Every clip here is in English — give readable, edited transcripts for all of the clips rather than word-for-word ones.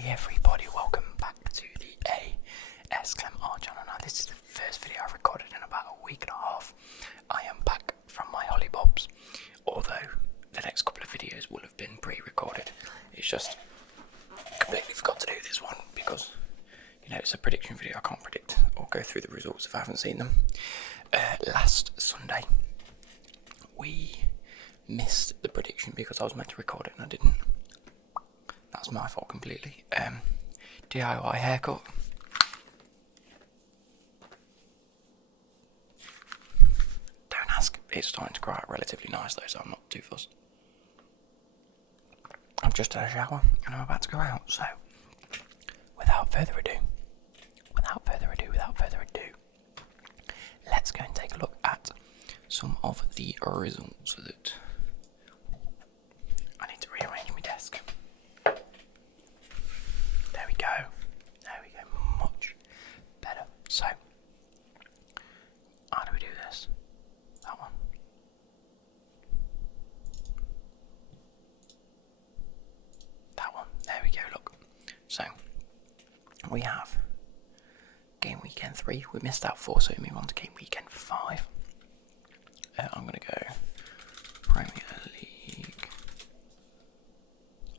Hey everybody, welcome back to the ASMR channel. Now this is the first video I've recorded in about a week and a half. I am back from my hollybobs, although the next couple of videos will have been pre-recorded. It's just completely forgot to do this one because, you know, it's a prediction video. I can't predict or go through the results if I haven't seen them. Last Sunday we missed the prediction because I was meant to record it and I didn't. That's my fault completely. DIY haircut. Don't ask. It's starting to grow out relatively nice though, so I'm not too fussed. I've just had a shower and I'm about to go out, so without further ado, let's go and take a look at some of the results that I need to rearrange my desk. There we go, much better. So, how do we do this? That one. That one, there we go, look. So, we have game weekend 3, we missed out 4, so we move on to game weekend 5. I'm going to go Premier League.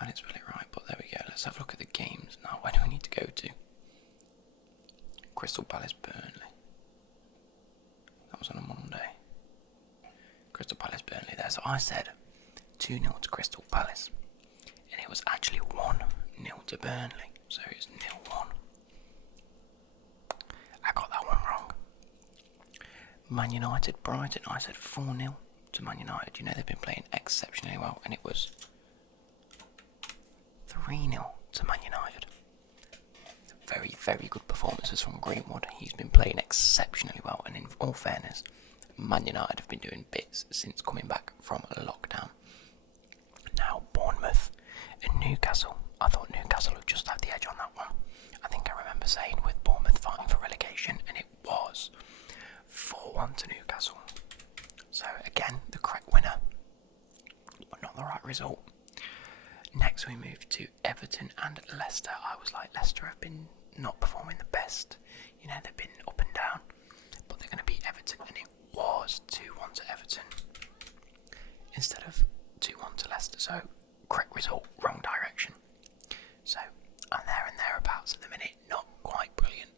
I didn't spell it right, but there we go. Let's have a look at the games now. Where do we need to go to? Crystal Palace, Burnley. That was on a Monday. Crystal Palace, Burnley there. So I said 2-0 to Crystal Palace. And it was actually 1-0 to Burnley. So it's 0-1. I got that one wrong. Man United, Brighton. I said 4-0 to Man United. You know, they've been playing exceptionally well. And it was 3-0 to Man United. Very, very good performances from Greenwood. He's been playing exceptionally well, and in all fairness, Man United have been doing bits since coming back from lockdown. Now, Bournemouth and Newcastle. I thought Newcastle would just have the edge on that one. I think I remember saying with Bournemouth fighting for relegation, and it was 4-1 to Newcastle. So again, the correct winner, but not the right result. Next we move to Everton and Leicester. I was like, Leicester have been not performing the best. You know, they've been up and down, but they're going to beat Everton, and it was 2-1 to Everton instead of 2-1 to Leicester. So correct result, wrong direction. So I'm there and thereabouts at the minute, not quite brilliant.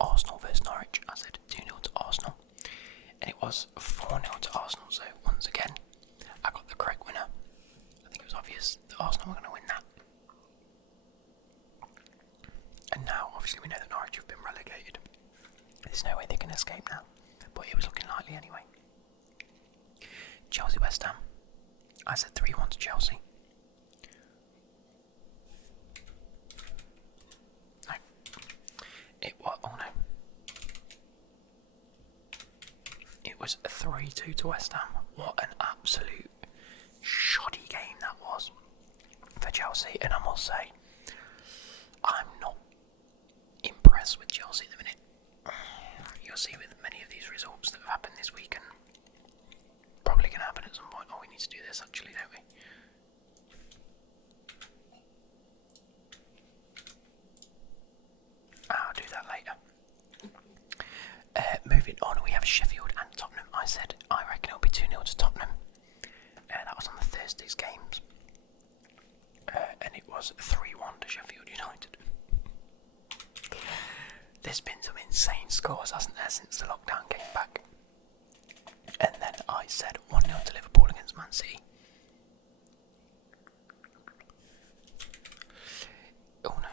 Arsenal versus Norwich. I said 2-0 to Arsenal, and it was 4-0 to Arsenal. So once again, I got the correct winner. It was obvious that Arsenal were going to win that. And now, obviously, we know that Norwich have been relegated. There's no way they can escape now, but it was looking likely anyway. Chelsea West Ham. I said 3-1 to Chelsea. No. It was, oh no. It was 3-2 to West Ham. What an absolute shoddy game that was for Chelsea, and I must say, I'm not impressed with Chelsea at the minute. You'll see with many of these results that have happened this week, and probably going to happen at some point. Oh, we need to do this actually, don't we? I'll do that later. Moving on, we have Sheffield and Tottenham. I said I reckon it'll be 2-0 to Tottenham. That was on the Thursday's games, and it was 3-1 to Sheffield United. There's been some insane scores, hasn't there, since the lockdown came back? And then I said 1-0 to Liverpool against Man City. Oh no,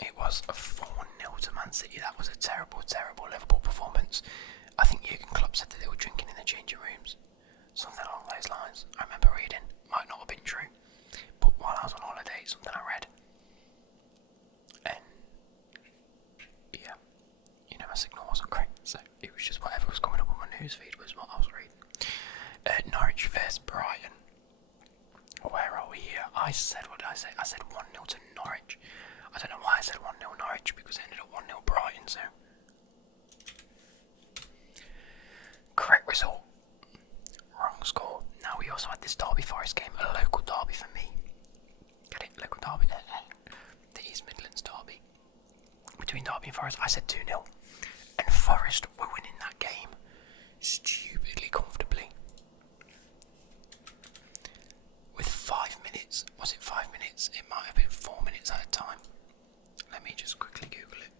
it was a 4-0 to Man City. That was a terrible, terrible Liverpool performance. I think Jurgen Klopp said that they were drinking in the changing rooms. Something along those lines. I remember reading. Might not have been true, but while I was on holiday, something I read. And yeah, you know, my signal wasn't great, so it was just whatever was coming up on my newsfeed was what I was reading. Norwich vs Brighton. Where are we here? I said, what did I say? I said 1-0 to Norwich. I don't know why I said 1-0 Norwich, because it ended up 1-0 Brighton, so correct result, wrong score. Now we also had this Derby Forest game, a local derby for me. Get it? Local derby. Nottingham Forest. I said 2-0. And Forest were winning that game stupidly comfortably. With 5 minutes, was it 5 minutes? It might have been 4 minutes at a time. Let me just quickly Google it.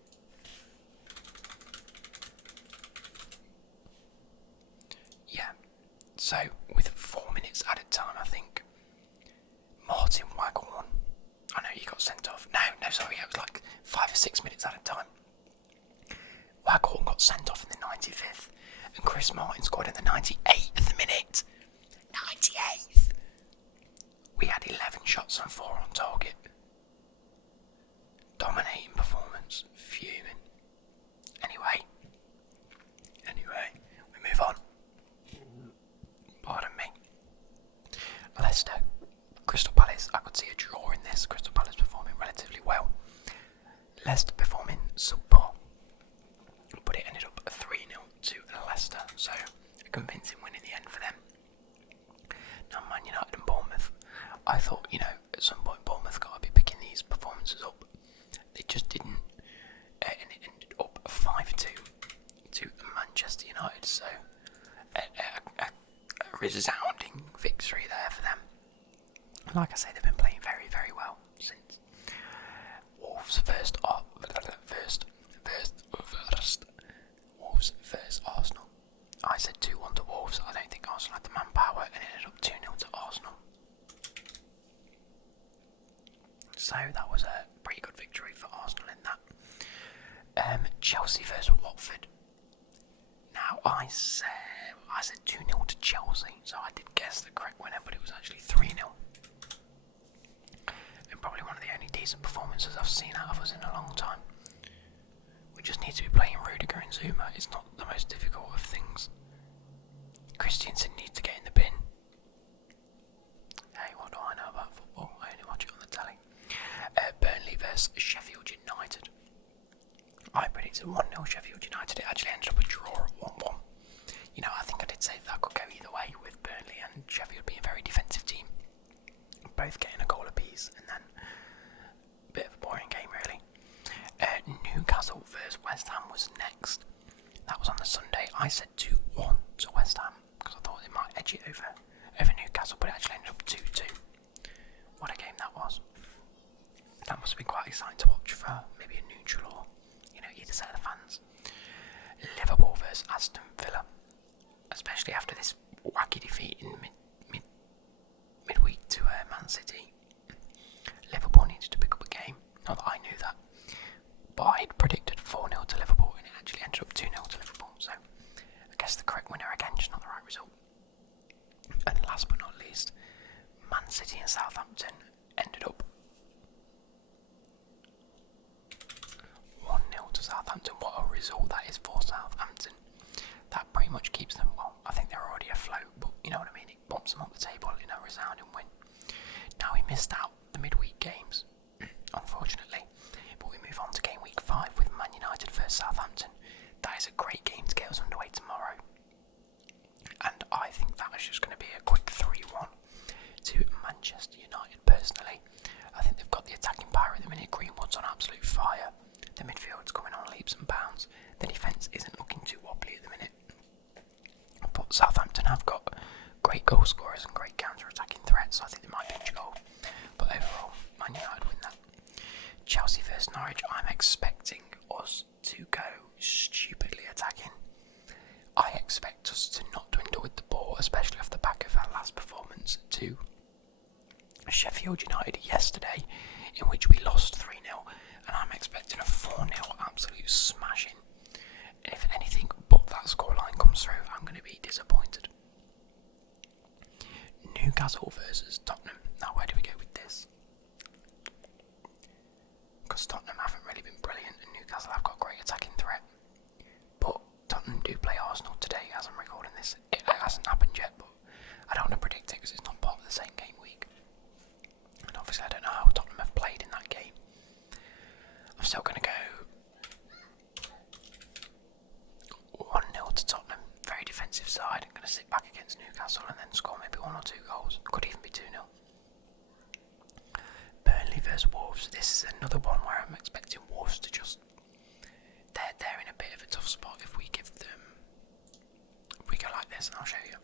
Yeah, so with 4 minutes at a time, I think Martin Waghorn, I know he got sent off. No, sorry, it was like 5 or 6 minutes at a time. Waghorn got sent off in the 95th, and Chris Martin scored in the 98th minute. 98th! We had 11 shots and 4 on target. Dominating performance. Fuming. Anyway, we move on. Pardon me. Leicester. Crystal Palace. I could see a draw in this. Crystal Palace performing relatively well. Leicester performing subpar. But it ended up 3-0 to Leicester. So, a convincing win in the end for them. Now, Man United and Bournemouth. I thought, at some point Bournemouth got to be picking these performances up. They just didn't. And it ended up 5-2 to Manchester United. So, a resounding victory there for them. Like I say, they've been playing very, very well since. Wolves versus Arsenal. I said 2-1 to Wolves. I don't think Arsenal had the manpower, and it ended up 2-0 to Arsenal. So that was a pretty good victory for Arsenal in that. Chelsea versus Watford. Now I said 2-0 to Chelsea, so I did guess the correct winner, but it was actually 3-0. And probably one of the only decent performances I've seen out of us in a long time. We just need to be playing Rudiger and Zuma. It's not the most difficult of things. Christensen needs to get in the bin. Hey, what do I know about football? I only watch it on the telly. Burnley versus Sheffield United. I predicted 1-0 Sheffield United. It actually ended up a draw at 1-1. I think I did say that could go either way, with Burnley and Sheffield being a very defensive team. Both getting a goal apiece, and then a bit of a boring game really. Newcastle versus West Ham was next. That was on the Sunday. I said 2-1 to West Ham because I thought they might edge it over Newcastle, but it actually ended up 2-2. What a game that was. That must have been quite exciting to watch for maybe a neutral or either set of the fans. Liverpool versus Aston Villa, especially after this wacky defeat in midweek to Man City. Liverpool needed to pick up a game. Not that I knew that, but I'd predicted 4-0 to Liverpool, and it actually ended up 2-0 to Liverpool. So I guess the correct winner again, just not the right result. And last but not least, Man City and Southampton ended up 1-0 to Southampton. What a result that is for Southampton. That pretty much keeps them, well, I think they're already afloat, but you know what I mean, it bumps them up the table in a resounding win. Now we missed out the midweek games, unfortunately, but we move on to game week 5 with Man United versus Southampton. That is a great game to get us underway tomorrow, and I think that is just going to be a quick 3-1 to Manchester United personally. I think they've got the attacking power at the minute. Greenwood's on absolute fire. The midfield's coming on leaps and bounds. The defence isn't looking too wobbly at the minute. But Southampton have got great goal scorers and great counter-attacking threats, so I think they might pinch a goal. But overall, Man United win that. Chelsea versus Norwich, I'm expecting us to go stupidly attacking. I expect us to not dwindle with the ball, especially off the back of our last performance to Sheffield United yesterday, in which we lost 3-0, and I'm expecting a 4-0 absolute smashing. And if anything but that scoreline comes through, I'm going to be disappointed. Newcastle versus Tottenham. Now where do we go with this? Because Tottenham haven't really been brilliant, and Newcastle have got great attacking threat. But Tottenham do play Arsenal today as I'm recording this. It hasn't happened yet, but I don't want to predict it because it's not part of the same game week. And obviously I don't know how Tottenham have played in that game. I'm still going to go 1-0 to Tottenham. Very defensive side. I'm going to sit back against Newcastle and then score maybe 1 or 2 goals. Could even be 2-0. Burnley versus Wolves. This is another one where I'm expecting Wolves to just tough spot if we give them. If we go like this, and I'll show you.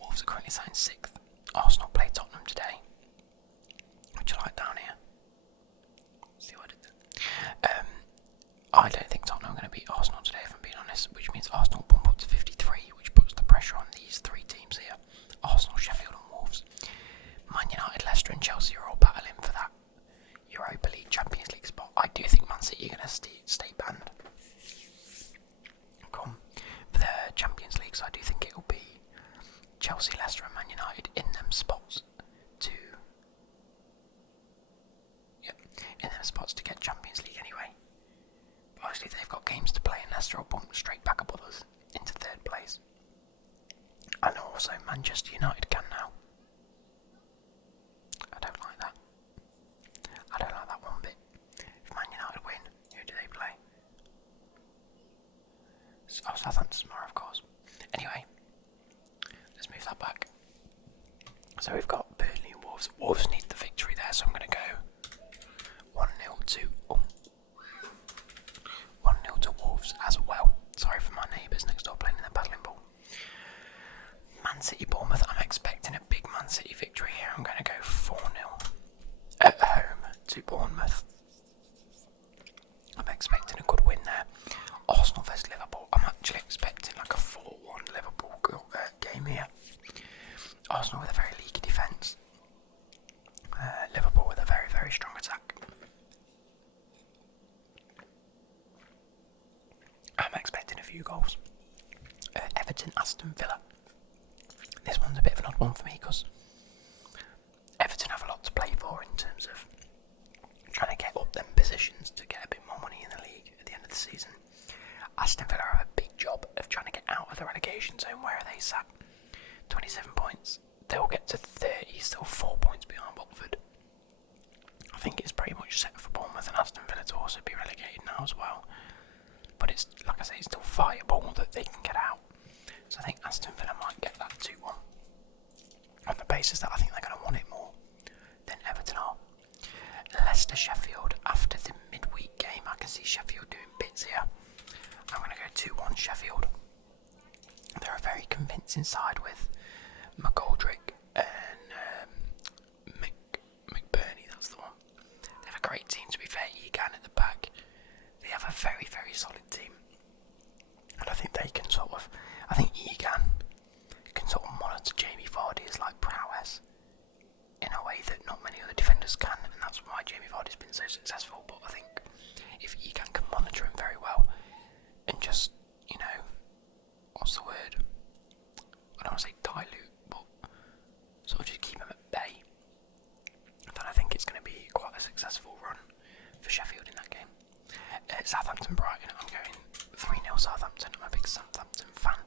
Wolves are currently sat in 6th. Arsenal play Tottenham today. Would you like down here? See what I did there? I don't think Tottenham are going to beat Arsenal today, if I'm being honest, which means Arsenal bump up to 53, which puts the pressure on these 3 teams here. Arsenal, Sheffield and Wolves. Man United, Leicester and Chelsea are all battling for that Europa League, Champions League spot. I do think Man City are going to stay banned. Come for the Champions League, so I do think it will be Chelsea, Leicester and Man United in them spots to get Champions League anyway. But obviously they've got games to play and Leicester will bump straight back above us into 3rd place. And also Manchester United can now. I don't like that. I don't like that one bit. If Man United win, who do they play? Oh, Southampton tomorrow, of course. Anyway, let's move that back. So we've got Burnley and Wolves. Wolves need the victory there, so I'm going to go 1-0 to 1-0 to Wolves as well. Sorry for my neighbours next door playing in the paddling ball. Man City Bournemouth. I'm expecting a big Man City victory here. I'm going to go 4-0 at home to Bournemouth. I'm expecting a good win there. Arsenal vs Liverpool. I'm actually expecting like a 4-1 Liverpool game here. Arsenal with a very leaky defence. Liverpool with a very, very strong attack. I'm expecting a few goals. Everton, Aston Villa. This one's a bit of an odd one for me because Everton have a lot to play for in terms of trying to get up them positions to get a bit more money in the league at the end of the season. Aston Villa have a big job of trying to get out of the relegation zone. Where are they sat? 27 points. They'll get to 30, still 4 points behind Watford. I think it's pretty much set for Bournemouth and Aston Villa to also be relegated now as well. But it's, like I say, it's still fireable that they can get out. So I think Aston Villa might get that 2-1. On the basis that I think they're going to want it more than Everton are. Leicester, Sheffield, after the midweek game, I can see Sheffield doing bits here. I'm going to go 2-1 Sheffield. They're a very convincing side with McGoldrick and McBurney, that's the one. They have a great team, to be fair. Egan at the back. They have a very, very solid team. And I think they can I think Egan can monitor Jamie Vardy's prowess in a way that not many other defenders can, and that's why Jamie Vardy's been so successful. But I think if Egan can monitor him very well and just, what's the word? I don't want to say dilute, but just keep him at bay, then I think it's going to be quite a successful run for Sheffield in that game. Southampton Brighton, I'm going 3-0 Southampton. I'm a big Southampton fan,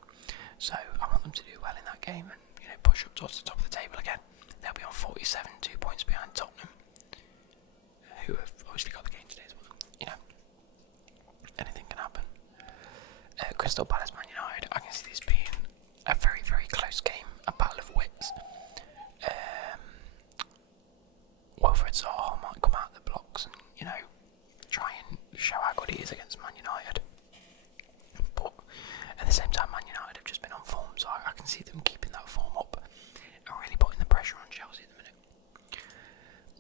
so I want them to do well in that game and push up towards the top of the table again. They'll be on 47, 2 points behind Tottenham, who have obviously got the game today as well. Anything can happen. Crystal Palace, Man United. I can see this being a very, very close game, a battle of wits. Wilfred Zaha might come out of the blocks and try and show how good he is against Man United. But at the same time, Man United have just been on form, so I can see them keeping that form up and really putting the pressure on Chelsea at the minute.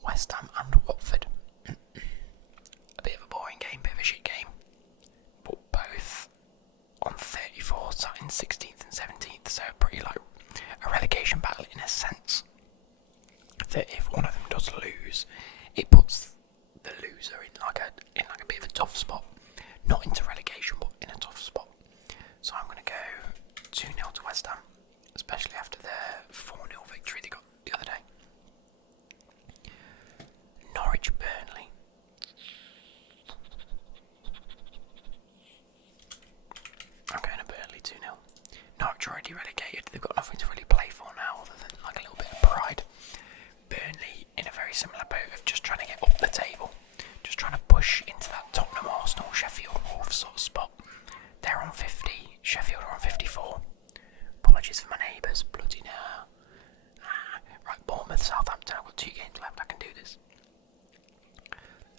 West Ham and Watford. A bit of a boring game, bit of a shit game, but both on 34, sat in 16th and 17th, so pretty a relegation battle in a sense. That if one of them does lose, it puts the loser in a bit of a tough spot. Not into relegation, but in a tough spot. So I'm going to go 2-0 to West Ham, especially after their 4-0 victory they got the other day. Norwich Burnley. I'm going to Burnley 2-0. Norwich already relegated. They've got nothing to really play for now other than a little bit of pride. Burnley in a very similar boat of just trying to get up the table, just trying to push into that Tottenham, Arsenal, Sheffield, Wolves sort of spot. They're on 50, Sheffield are on 54. Apologies for my neighbours, bloody now. Right, Bournemouth, Southampton, I've got 2 games left, I can do this.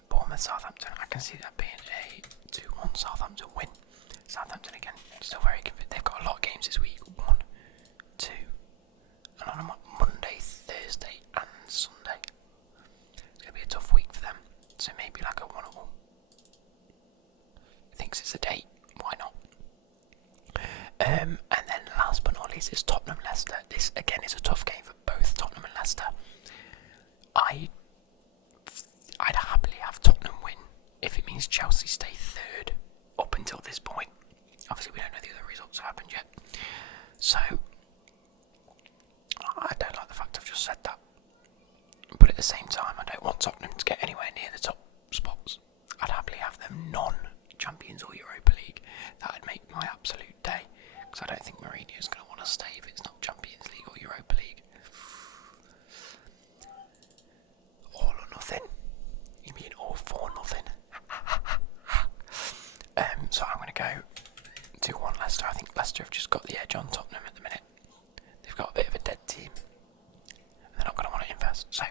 Bournemouth, Southampton, I can see that being a 2-1 Southampton win. Southampton again. Still very convinced. They've got a lot of games this week. 1, 2, and on Monday, Thursday, and Sunday. It's going to be a tough week for them. So maybe like a 1-1. Thinks it's a date. Why not? And then last but not least is Tottenham Leicester. This again is a tough game for both Tottenham and Leicester. I'd happily have Tottenham win if it means Chelsea stay third up until this point. Obviously we don't know the other results have happened yet. So I don't like the fact I've just said that. But at the same time I don't want Tottenham to get anywhere near the top spots. I'd happily have them non-Champions or Europa League. That'd make my absolute day. Because I don't think Mourinho's going to want to stay if it's not Champions League or Europa League. All or nothing. You mean all for nothing? So I'm going to go 2-1 Leicester. I think Leicester have just got the edge on Tottenham at the minute. They've got a bit of a dead team. And they're not going to want to invest. So